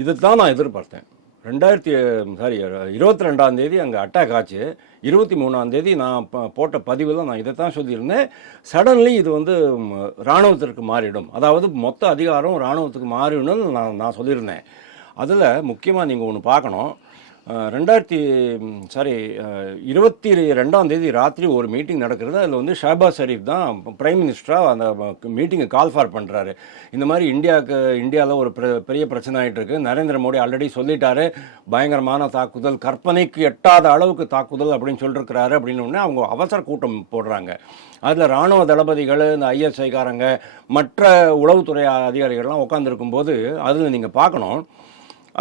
இதுதான் நான் எதிர்பார்த்தேன். 22ஆம் தேதி அங்கே அட்டாக் ஆச்சு. 23ஆம் தேதி நான் போட்ட பதிவில் நான் இதை தான் சொல்லியிருந்தேன். சடன்லி இது வந்து இராணுவத்திற்கு மாறிடும், அதாவது மொத்த அதிகாரம் இராணுவத்துக்கு மாறிடும்னு நான் சொல்லியிருந்தேன். அதில் முக்கியமாக நீங்கள் ஒன்று பார்க்கணும். 22ஆம் தேதி ராத்திரி ஒரு மீட்டிங் நடக்கிறது. அதில் வந்து ஷஹபாஸ் ஷரீஃப் தான் பிரைம் மினிஸ்டராக அந்த மீட்டிங்கை கால் ஃபார் பண்ணுறாரு. இந்த மாதிரி இந்தியாவில் ஒரு பெரிய பிரச்சனை ஆகிட்டு இருக்கு. நரேந்திர மோடி ஆல்ரெடி சொல்லிட்டாரு, பயங்கரமான தாக்குதல், கற்பனைக்கு எட்டாத அளவுக்கு தாக்குதல் அப்படின்னு சொல்லியிருக்கிறாரு. அப்படின்னு உடனே அவங்க அவசர கூட்டம் போடுறாங்க. அதில் இராணுவ தளபதிகள், இந்த ISI-காரங்க, மற்ற உளவுத்துறை அதிகாரிகள்லாம் உட்காந்துருக்கும் போது அதில் நீங்கள் பார்க்கணும்,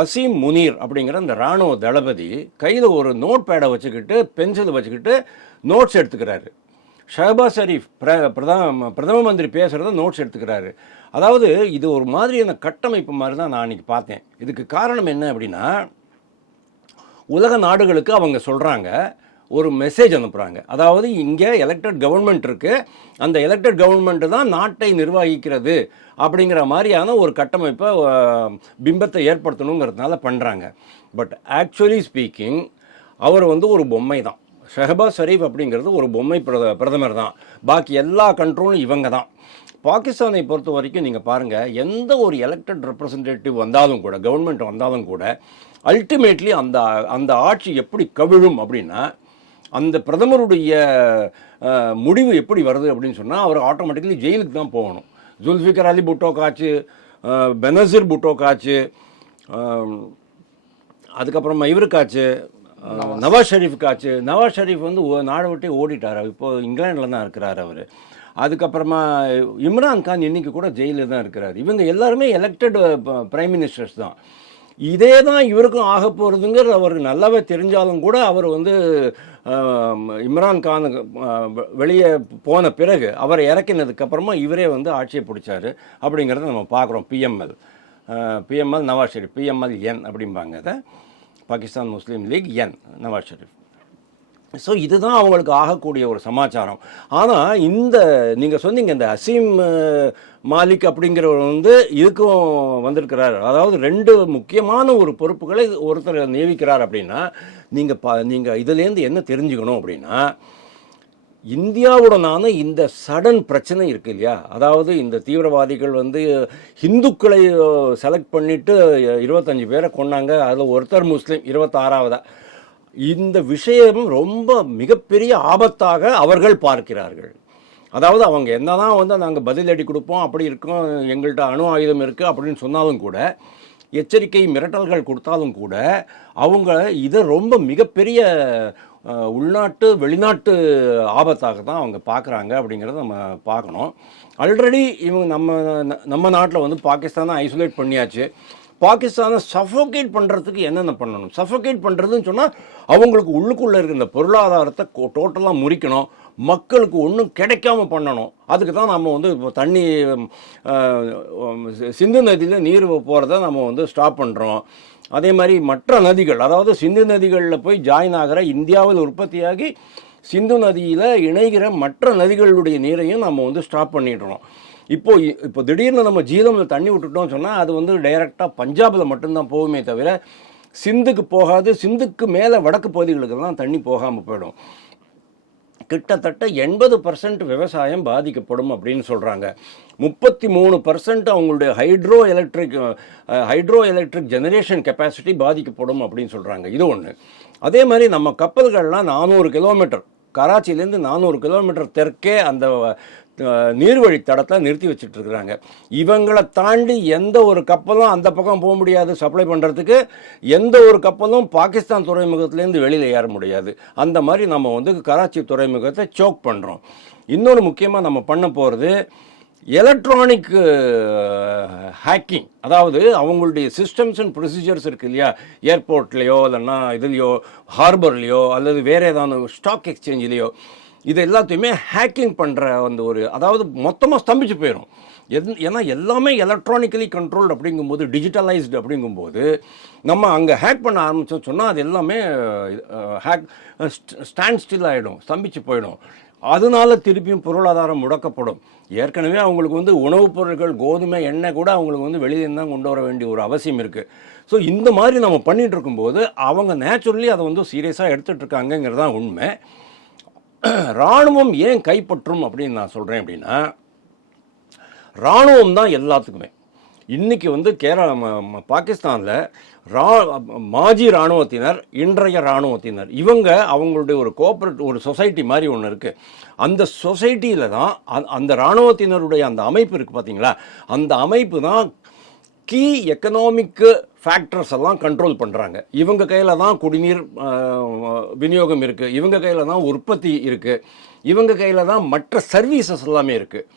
அசீம் முனீர் அப்படிங்கிற அந்த இராணுவ தளபதி கையில் ஒரு நோட் பேடை வச்சுக்கிட்டு, பென்சில் வச்சுக்கிட்டு நோட்ஸ் எடுத்துக்கிறாரு. ஷஹபாஸ் ஷரீஃப் பிரதம மந்திரி பேசுகிறத நோட்ஸ் எடுத்துக்கிறாரு. அதாவது இது ஒரு மாதிரியான கட்டமைப்பு மாதிரி தான் நான் அன்றைக்கி பார்த்தேன். இதுக்கு காரணம் என்ன அப்படின்னா, உலக நாடுகளுக்கு அவங்க சொல்கிறாங்க, ஒரு மெசேஜ் அனுப்புகிறாங்க. அதாவது இங்கே எலெக்டட் கவர்மெண்ட் இருக்குது, அந்த எலெக்டட் கவர்மெண்ட்டு தான் நாட்டை நிர்வகிக்கிறது அப்படிங்கிற மாதிரியான ஒரு கட்டமைப்பை, பிம்பத்தை ஏற்படுத்தணுங்கிறதுனால பண்ணுறாங்க. பட் ஆக்சுவலி ஸ்பீக்கிங் அவர் வந்து ஒரு பொம்மை தான். ஷஹபாஸ் ஷரீஃப் அப்படிங்கிறது ஒரு பொம்மை பிரதமர் தான். பாக்கி எல்லா கண்ட்ரோலும் இவங்க தான். பாகிஸ்தானை பொறுத்த வரைக்கும் நீங்கள் பாருங்கள், எந்த ஒரு எலெக்டட் ரெப்ரசன்டேட்டிவ் வந்தாலும் கூட, கவர்மெண்ட் வந்தாலும் கூட, அல்டிமேட்லி அந்த ஆட்சி எப்படி கவிழும் அப்படின்னா, அந்த பிரதமருடைய முடிவு எப்படி வருது அப்படின்னு சொன்னால், அவர் ஆட்டோமேட்டிக்கலி ஜெயிலுக்கு தான் போகணும். ஜுல்ஃபிகர் அலி புட்டோ காச்சு, பெனசீர் புட்டோ காச்சு, அதுக்கப்புறமா இவருக்காச்சு, நவாஸ் ஷரீஃப் காச்சு. நவாஸ் ஷரீஃப் வந்து நாடு விட்டு ஓடிட்டார், இப்போது இங்கிலாண்டில் தான் இருக்கிறார் அவர். அதுக்கப்புறமா இம்ரான் கான் இன்றைக்கி கூட ஜெயிலில் தான் இருக்கிறார். இவங்க எல்லாருமே எலெக்டட் பிரைம் மினிஸ்டர்ஸ் தான். இதே தான் இவருக்கும் ஆக போகிறதுங்கிற அவருக்கு நல்லாவே தெரிஞ்சாலும் கூட, அவர் வந்து இம்ரான் கான் வெளியே போன பிறகு அவரை இறக்கினதுக்கப்புறமா இவரே வந்து ஆட்சியை பிடிச்சாரு அப்படிங்கிறத நம்ம பார்க்குறோம். பிஎம்எல் நவாஸ் ஷெரீஃப், PMLN அப்படிம்பாங்க அதை, பாகிஸ்தான் முஸ்லீம் லீக் என் நவாஸ் ஷெரீஃப். ஸோ இதுதான் அவங்களுக்கு ஆகக்கூடிய ஒரு சமாச்சாரம். ஆனால் நீங்கள் சொன்னீங்க, இந்த அசீம் மாலிக் அப்படிங்கிறவர் வந்து இதுக்கும் வந்திருக்கிறார். அதாவது 2 முக்கியமான ஒரு பொறுப்புகளை ஒருத்தர் நியமிக்கிறார் அப்படின்னா, நீங்கள் இதுலேருந்து என்ன தெரிஞ்சுக்கணும் அப்படின்னா, இந்தியாவுடனான இந்த சடன் பிரச்சனை இருக்கு இல்லையா, அதாவது இந்த தீவிரவாதிகள் வந்து ஹிந்துக்களை செலக்ட் பண்ணிட்டு 25 பேரை கொண்டாங்க, அதில் ஒருத்தர் முஸ்லீம், 26ஆவதா. இந்த விஷயம் ரொம்ப மிகப்பெரிய ஆபத்தாக அவர்கள் பார்க்கிறார்கள். அதாவது அவங்க என்னதான் வந்து நாங்கள் பதிலடி கொடுப்போம், அப்படி இருக்கோம், எங்கள்கிட்ட அணு ஆயுதம் இருக்குது அப்படின்னு சொன்னாலும் கூட, எச்சரிக்கை மிரட்டல்கள் கொடுத்தாலும் கூட, அவங்க இதை ரொம்ப மிகப்பெரிய உள்நாட்டு வெளிநாட்டு ஆபத்தாக தான் அவங்க பார்க்குறாங்க அப்படிங்கிறத நம்ம பார்க்கணும். ஆல்ரெடி இவங்க நம்ம நாட்டில் வந்து பாகிஸ்தானை ஐசோலேட் பண்ணியாச்சு. பாகிஸ்தானை சஃபோகேட் பண்ணுறதுக்கு என்னென்ன பண்ணணும்? சஃபோகேட் பண்ணுறதுன்னு சொன்னால், அவங்களுக்கு உள்ளுக்குள்ளே இருக்கிற இந்த பொருளாதாரத்தை டோட்டலாக முறிக்கணும், மக்களுக்கு ஒன்றும் கிடைக்காம பண்ணணும். அதுக்கு தான் நம்ம வந்து இப்போ தண்ணி, சிந்து நதியில் நீர் போகிறத நம்ம வந்து ஸ்டாப் பண்ணுறோம். அதே மாதிரி மற்ற நதிகள், அதாவது சிந்து நதிகளில் போய் ஜாயின் ஆகிற, இந்தியாவில் உற்பத்தியாகி சிந்து நதியில் இணைகிற மற்ற நதிகளுடைய நீரையும் நம்ம வந்து ஸ்டாப் பண்ணிடுறோம். இப்போ திடீர்னு நம்ம ஜீலமில் தண்ணி விட்டுட்டோம்னு சொன்னால், அது வந்து டைரெக்டாக பஞ்சாபில் மட்டும்தான் போகுமே தவிர சிந்துக்கு போகாது. சிந்துக்கு மேலே வடக்கு பகுதிகளுக்கு தான் தண்ணி போகாமல் போயிடும். கிட்டத்தட்ட 80% விவசாயம் பாதிக்கப்படும் அப்படின்னு சொல்கிறாங்க. 33% அவங்களுடைய ஹைட்ரோ எலக்ட்ரிக் ஜெனரேஷன் கெப்பாசிட்டி பாதிக்கப்படும் அப்படின்னு சொல்கிறாங்க. இது ஒன்று. அதே மாதிரி நம்ம கப்பல்கள்லாம் 400 கிலோமீட்டர், கராச்சியிலேருந்து 400 கிலோமீட்டர் தெற்கே அந்த நீர்வழி தடத்தை நிறுத்தி வச்சுட்டு இருக்கிறாங்க. இவங்களை தாண்டி எந்த ஒரு கப்பலும் அந்த பக்கம் போக முடியாது. சப்ளை பண்ணுறதுக்கு எந்த ஒரு கப்பலும் பாகிஸ்தான் துறைமுகத்திலேருந்து வெளியில் ஏற முடியாது. அந்த மாதிரி நம்ம வந்து கராச்சி துறைமுகத்தை சோக் பண்ணுறோம். இன்னொன்று முக்கியமாக நம்ம பண்ண போகிறது எலக்ட்ரானிக் ஹேக்கிங். அதாவது அவங்களுடைய சிஸ்டம்ஸ் அண்ட் ப்ரொசீஜர்ஸ் இருக்குது இல்லையா, ஏர்போர்ட்லேயோ இல்லைன்னா இதுலேயோ ஹார்பர்லேயோ அல்லது வேறு ஏதாவது ஸ்டாக் எக்ஸ்சேஞ்சிலேயோ, இது எல்லாத்தையுமே ஹேக்கிங் பண்ணுற அந்த ஒரு, அதாவது மொத்தமாக ஸ்தம்பிச்சு போயிடும். ஏன்னா எல்லாமே எலக்ட்ரானிக்கலி கண்ட்ரோல்டு அப்படிங்கும்போது, டிஜிட்டலைஸ்டு அப்படிங்கும்போது, நம்ம அங்கே ஹேக் பண்ண ஆரம்பித்தோம் சொன்னால் அது எல்லாமே ஸ்டாண்ட் ஸ்டில் ஆகிடும், ஸ்தம்பிச்சு போயிடும். அதனால திருப்பியும் பொருளாதாரம் முடக்கப்படும். ஏற்கனவே அவங்களுக்கு வந்து உணவுப் பொருட்கள், கோதுமை, எண்ணெய் கூட அவங்களுக்கு வந்து வெளியிலேருந்து தான் கொண்டு வர வேண்டிய ஒரு அவசியம் இருக்குது. ஸோ இந்த மாதிரி நம்ம பண்ணிகிட்டு இருக்கும்போது அவங்க நேச்சுரலி அதை வந்து சீரியஸாக எடுத்துகிட்டு இருக்காங்கங்கிறது தான் உண்மை. இராணுவம் ஏன் கைப்பற்றும் அப்படின்னு நான் சொல்கிறேன் அப்படின்னா, இராணுவம் தான் எல்லாத்துக்குமே. இன்றைக்கி வந்து பாகிஸ்தானில் மாஜி இராணுவத்தினர், இன்றைய இராணுவத்தினர், இவங்க அவங்களுடைய ஒரு கோஆப்ரேட் ஒரு சொசைட்டி மாதிரி ஒன்று இருக்குது. அந்த சொசைட்டியில் தான் அந்த இராணுவத்தினருடைய அந்த அமைப்பு இருக்குது பார்த்தீங்களா, அந்த அமைப்பு தான் கீ எக்கனாமிக்கு ஃபேக்டர்ஸ் எல்லாம் கண்ட்ரோல் பண்ணுறாங்க. இவங்க கையில் தான் குடிநீர் விநியோகம் இருக்குது, இவங்க கையில் தான் உற்பத்தி இருக்குது, இவங்க கையில் தான் மற்ற சர்வீசஸ் எல்லாமே இருக்குது.